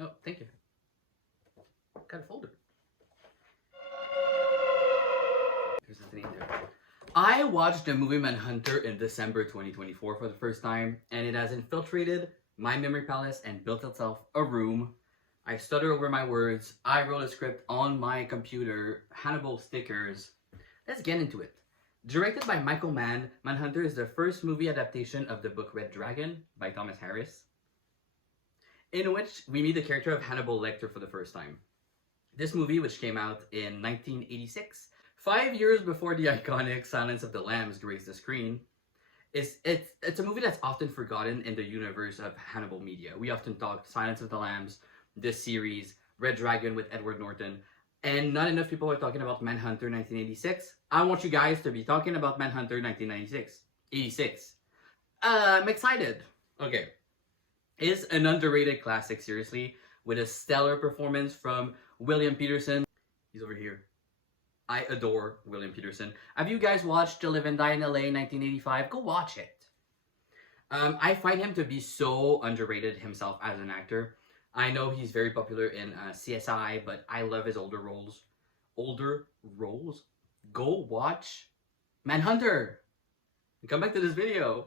Oh, thank you. Got a folder. There's nothing in there. I watched the movie Manhunter in December 2024 for the first time, and it has infiltrated my memory palace and built itself a room. I stutter over my words. I wrote a script on my computer, Hannibal stickers. Let's get into it. Directed by Michael Mann, Manhunter is the first movie adaptation of the book Red Dragon by Thomas Harris, in which we meet the character of Hannibal Lecter for the first time. This movie, which came out in 1986, 5 years before the iconic Silence of the Lambs graced the screen, it's a movie that's often forgotten in the universe of Hannibal media. We often talk Silence of the Lambs, this series, Red Dragon with Edward Norton, and not enough people are talking about Manhunter 1986. I want you guys to be talking about Manhunter 1986. I'm excited. Okay. It's an underrated classic, seriously, with a stellar performance from William Peterson. He's over here. I adore William Peterson. Have you guys watched To Live and Die in LA 1985? Go watch it. I find him to be so underrated himself as an actor. I know he's very popular in CSI, but I love his older roles. Older roles? Go watch Manhunter. Come back to this video.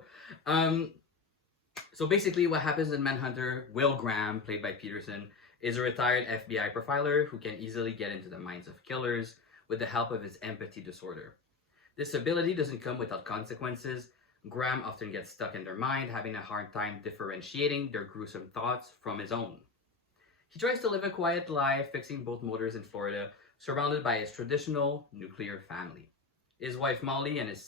So basically what happens in Manhunter, Will Graham, played by Peterson, is a retired FBI profiler who can easily get into the minds of killers with the help of his empathy disorder. This ability doesn't come without consequences. Graham often gets stuck in their mind, having a hard time differentiating their gruesome thoughts from his own. He tries to live a quiet life, fixing boat motors in Florida, surrounded by his traditional nuclear family. His wife Molly and his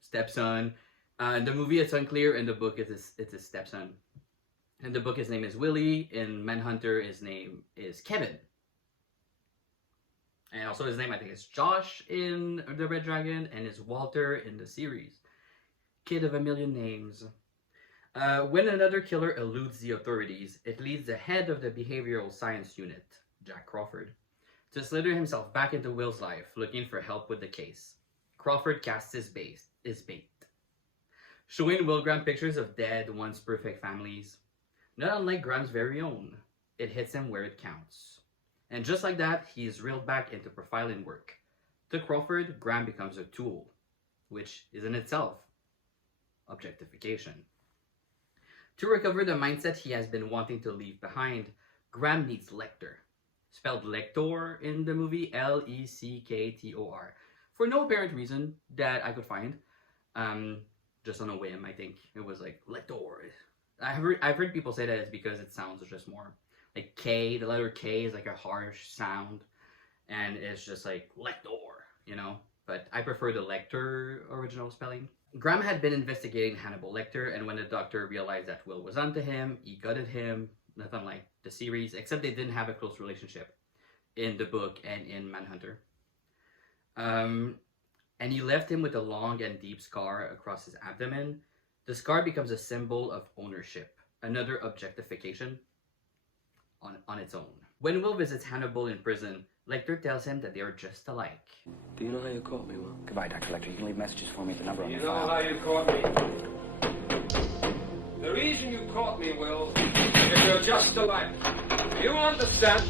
stepson. In the movie it's unclear, in the book it's his stepson. In the book his name is Willie, in Manhunter his name is Kevin. And also his name I think is Josh in The Red Dragon, and is Walter in the series. Kid of a million names. When another killer eludes the authorities, it leads the head of the behavioral science unit, Jack Crawford, to slither himself back into Will's life, looking for help with the case. Crawford casts his bait, showing Will Graham pictures of dead, once perfect families. Not unlike Graham's very own, it hits him where it counts. And just like that, he is reeled back into profiling work. To Crawford, Graham becomes a tool, which is in itself objectification. To recover the mindset he has been wanting to leave behind, Graham needs Lecter, spelled Lector in the movie, L-E-C-K-T-O-R, for no apparent reason that I could find. Just on a whim, I think it was like Lector. I've heard people say that it's because it sounds just more like K. The letter K is like a harsh sound, and it's just like Lector, you know. But I prefer the Lecter original spelling. Graham had been investigating Hannibal Lecter, and when the doctor realized that Will was onto him, he gutted him, not unlike the series, except they didn't have a close relationship in the book and in Manhunter. And he left him with a long and deep scar across his abdomen. The scar becomes a symbol of ownership, another objectification on its own. When Will visits Hannibal in prison, Lecter tells him that they are just alike. Do you know how you caught me, Will? Goodbye, Dr. Lecter. You can leave messages for me at the number on You the know file. how you caught me? The reason you caught me, Will, is you're just alike. You understand?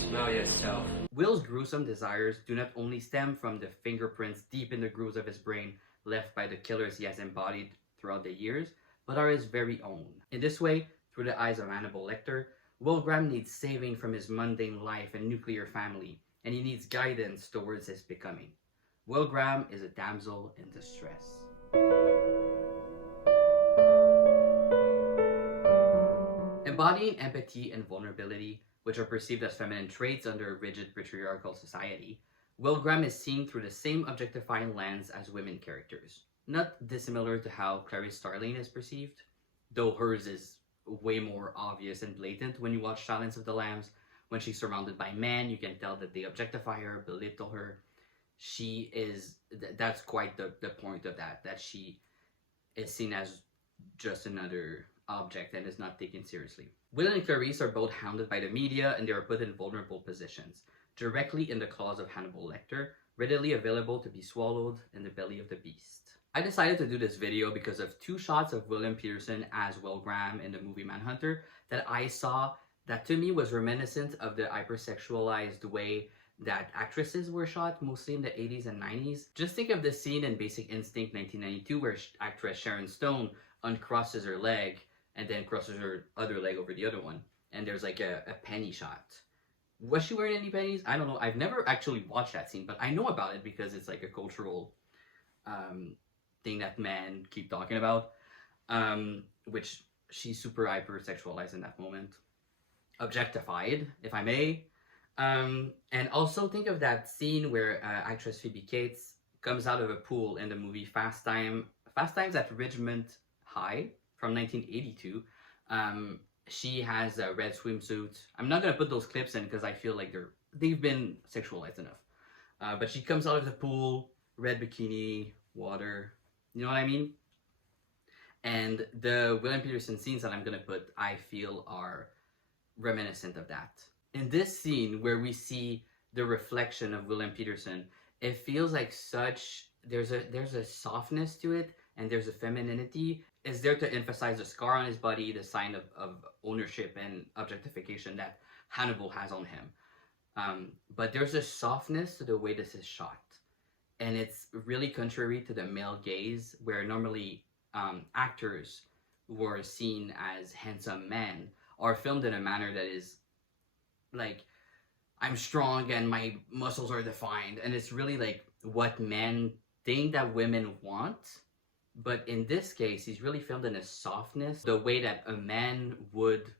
Smell yourself. Will's gruesome desires do not only stem from the fingerprints deep in the grooves of his brain left by the killers he has embodied throughout the years, but are his very own. In this way, through the eyes of Hannibal Lecter, Will Graham needs saving from his mundane life and nuclear family, and he needs guidance towards his becoming. Will Graham is a damsel in distress. Embodying empathy and vulnerability, which are perceived as feminine traits under a rigid patriarchal society, Will Graham is seen through the same objectifying lens as women characters. Not dissimilar to how Clarice Starling is perceived, though hers is way more obvious and blatant when you watch Silence of the Lambs. When she's surrounded by men, you can tell that they objectify her, belittle her. She is, that's quite the point of that she is seen as just another object and is not taken seriously. Will and Clarice are both hounded by the media, and they are put in vulnerable positions, directly in the claws of Hannibal Lecter, readily available to be swallowed in the belly of the beast. I decided to do this video because of two shots of William Peterson as Will Graham in the movie Manhunter that I saw that to me was reminiscent of the hypersexualized way that actresses were shot, mostly in the 80s and 90s. Just think of this scene in Basic Instinct 1992 where actress Sharon Stone uncrosses her leg and then crosses her other leg over the other one. And there's like a penny shot. Was she wearing any pennies? I don't know. I've never actually watched that scene, but I know about it because it's like a cultural thing that men keep talking about, which she's super hypersexualized in that moment. Objectified, if I may. And also think of that scene where actress Phoebe Cates comes out of a pool in the movie Fast Times at Ridgemont High from 1982. She has a red swimsuit. I'm not gonna put those clips in because I feel like they've been sexualized enough. But she comes out of the pool, red bikini, water. You know what I mean? And the William Peterson scenes that I'm gonna put, I feel are reminiscent of that. In this scene where we see the reflection of William Peterson, it feels like there's a softness to it and there's a femininity. It's there to emphasize the scar on his body, the sign of ownership and objectification that Hannibal has on him. But there's a softness to the way this is shot. And it's really contrary to the male gaze, where normally actors who are seen as handsome men are filmed in a manner that is like, I'm strong and my muscles are defined. And it's really like what men think that women want. But in this case, he's really filmed in a softness, the way that a man would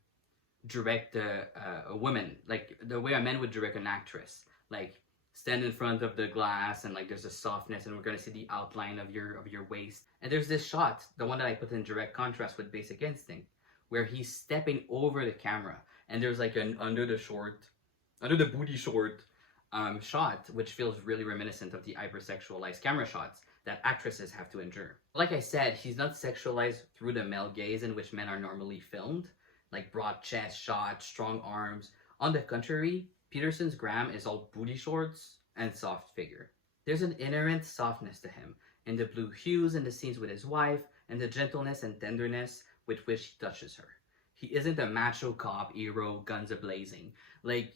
direct a woman, like the way a man would direct an actress, like stand in front of the glass and like there's a softness and we're gonna see the outline of your waist. And there's this shot, the one that I put in direct contrast with Basic Instinct, where he's stepping over the camera and there's like an under the booty short shot, which feels really reminiscent of the hypersexualized camera shots that actresses have to endure. Like I said, he's not sexualized through the male gaze in which men are normally filmed, like broad chest shots, strong arms. On the contrary, Peterson's Graham is all booty shorts and soft figure. There's an inherent softness to him in the blue hues in the scenes with his wife and the gentleness and tenderness with which he touches her. He isn't a macho cop hero, guns a-blazing. Like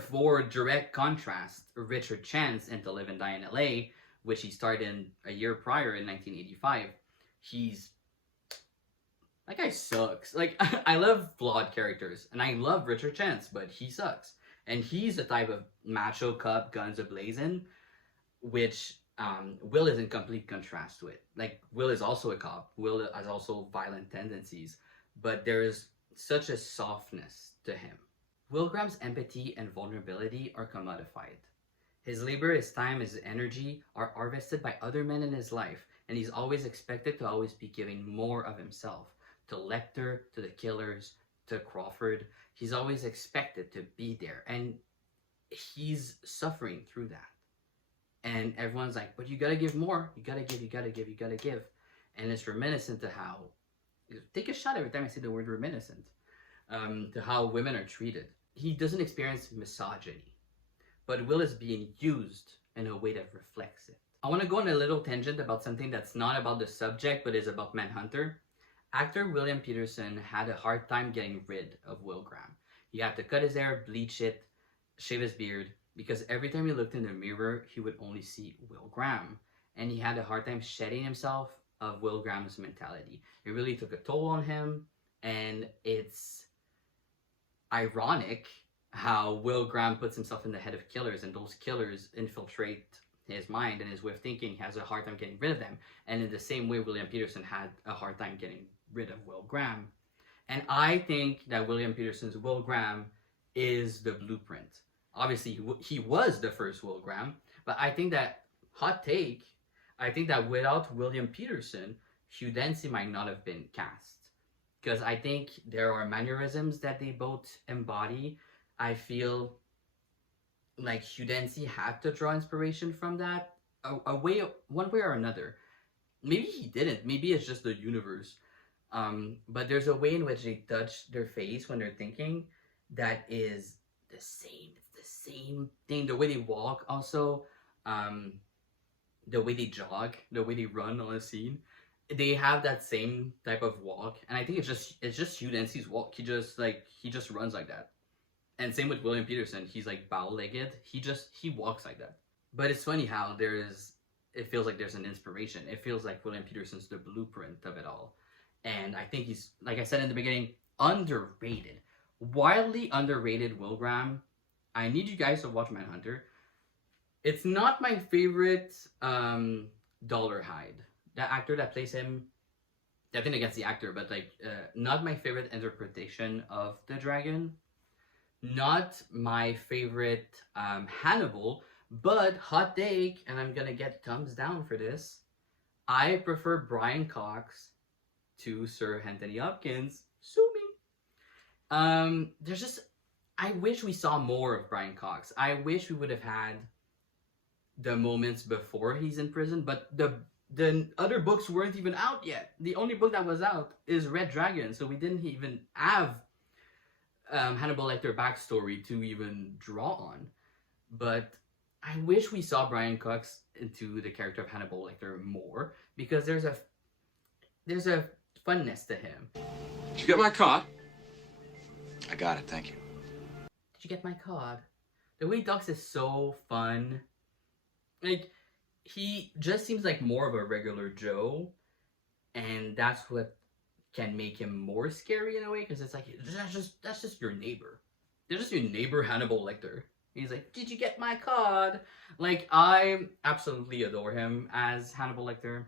for direct contrast, Richard Chance in To Live and Die in LA, which he starred in a year prior in 1985, that guy sucks. Like, I love flawed characters, and I love Richard Chance, but he sucks. And he's the type of macho cop, guns a-blazing, which Will is in complete contrast to it. Like, Will is also a cop. Will has also violent tendencies, but there is such a softness to him. Will Graham's empathy and vulnerability are commodified. His labor, his time, his energy are harvested by other men in his life, and he's always expected to always be giving more of himself. To Lecter, to the killers, to Crawford. He's always expected to be there, and he's suffering through that. And everyone's like, but you gotta give more. You gotta give, you gotta give, you gotta give. And it's reminiscent to how, take a shot every time I say the word reminiscent, to how women are treated. He doesn't experience misogyny, but Will is being used in a way that reflects it. I want to go on a little tangent about something that's not about the subject, but is about Manhunter. Actor William Peterson had a hard time getting rid of Will Graham. He had to cut his hair, bleach it, shave his beard, because every time he looked in the mirror, he would only see Will Graham. And he had a hard time shedding himself of Will Graham's mentality. It really took a toll on him, and it's ironic how Will Graham puts himself in the head of killers, and those killers infiltrate his mind and his way of thinking. He has a hard time getting rid of them. And in the same way, William Peterson had a hard time getting rid of Will Graham. And I think that William Peterson's Will Graham is the blueprint. Obviously, he was the first Will Graham, but I think that, hot take, I think that without William Peterson, Hugh Dancy might not have been cast. Because I think there are mannerisms that they both embody. I feel like Hugh Dancy had to draw inspiration from that, one way or another. Maybe he didn't. Maybe it's just the universe. But there's a way in which they touch their face when they're thinking that is the same. It's the same thing. The way they walk also. the way they jog, the way they run on a scene, they have that same type of walk, and I think it's just Hugh Dancy's walk. He just runs like that. And same with William Peterson. He's like bow-legged. He walks like that. But it's funny how it feels like there's an inspiration. It feels like William Peterson's the blueprint of it all. And I think he's, like I said in the beginning, underrated. Wildly underrated Will Graham. I need you guys to watch Manhunter. It's not my favorite Dollar Hyde. The actor that plays him, nothing against the actor, but like not my favorite interpretation of the dragon. Not my favorite Hannibal, but hot take, and I'm gonna get thumbs down for this. I prefer Brian Cox to Sir Anthony Hopkins. Sue me. There's just, I wish we saw more of Brian Cox. I wish we would have had the moments before he's in prison, but the other books weren't even out yet. The only book that was out is Red Dragon, so we didn't even have Hannibal Lecter backstory to even draw on. But I wish we saw Brian Cox into the character of Hannibal Lecter more, because there's a funness to him. Did you get my card? I got it, thank you. Did you get my card? The way he talks is so fun. Like, he just seems like more of a regular Joe, and that's what can make him more scary in a way, because it's like, that's just your neighbor. They're just your neighbor Hannibal Lecter. He's like, did you get my card? Like, I absolutely adore him as Hannibal Lecter.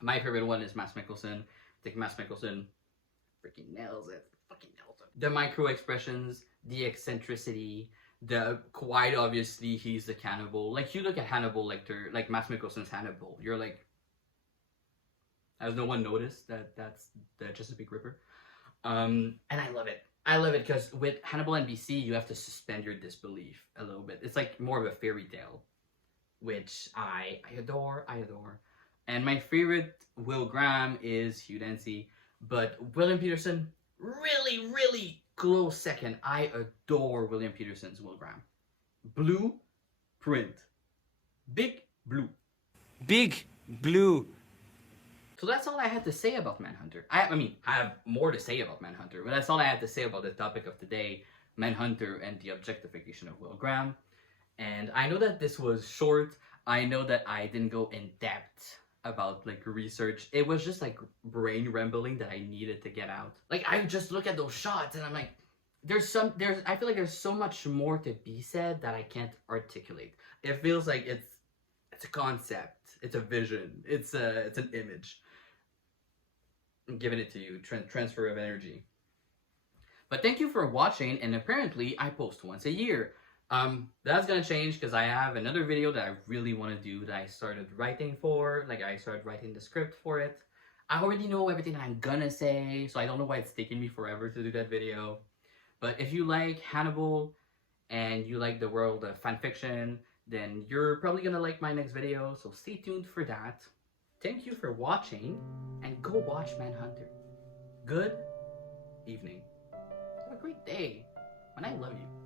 My favorite one is Mads Mikkelsen. I think Mads Mikkelsen freaking nails it. Fucking nails it. The micro expressions, the eccentricity, the quite obviously he's the cannibal. Like, you look at Hannibal Lecter, like Mads Mikkelsen's Hannibal, you're like, has no one noticed that that's the Chesapeake Ripper? And I love it. I love it because with Hannibal NBC, you have to suspend your disbelief a little bit. It's like more of a fairy tale, which I adore. And my favorite Will Graham is Hugh Dancy, but William Peterson, really, really close second. I adore William Peterson's Will Graham. Blue print. Big blue. Big blue. So that's all I had to say about Manhunter. I mean, I have more to say about Manhunter, but that's all I had to say about the topic of today, Manhunter and the objectification of Will Graham. And I know that this was short. I know that I didn't go in depth about like research. It was just like brain rambling that I needed to get out. Like, I just look at those shots and I'm like, I feel like there's so much more to be said that I can't articulate. It feels like it's a concept, it's a vision, it's an image. I'm giving it to you, transfer of energy. But thank you for watching, and apparently I post once a year. That's gonna change because I have another video that I really want to do that I started writing for. Like, I started writing the script for it. I already know everything I'm gonna say, so I don't know why it's taking me forever to do that video. But if you like Hannibal and you like the world of fanfiction, then you're probably gonna like my next video, so stay tuned for that. Thank you for watching, and go watch Manhunter. Good evening. Have a great day, and I love you.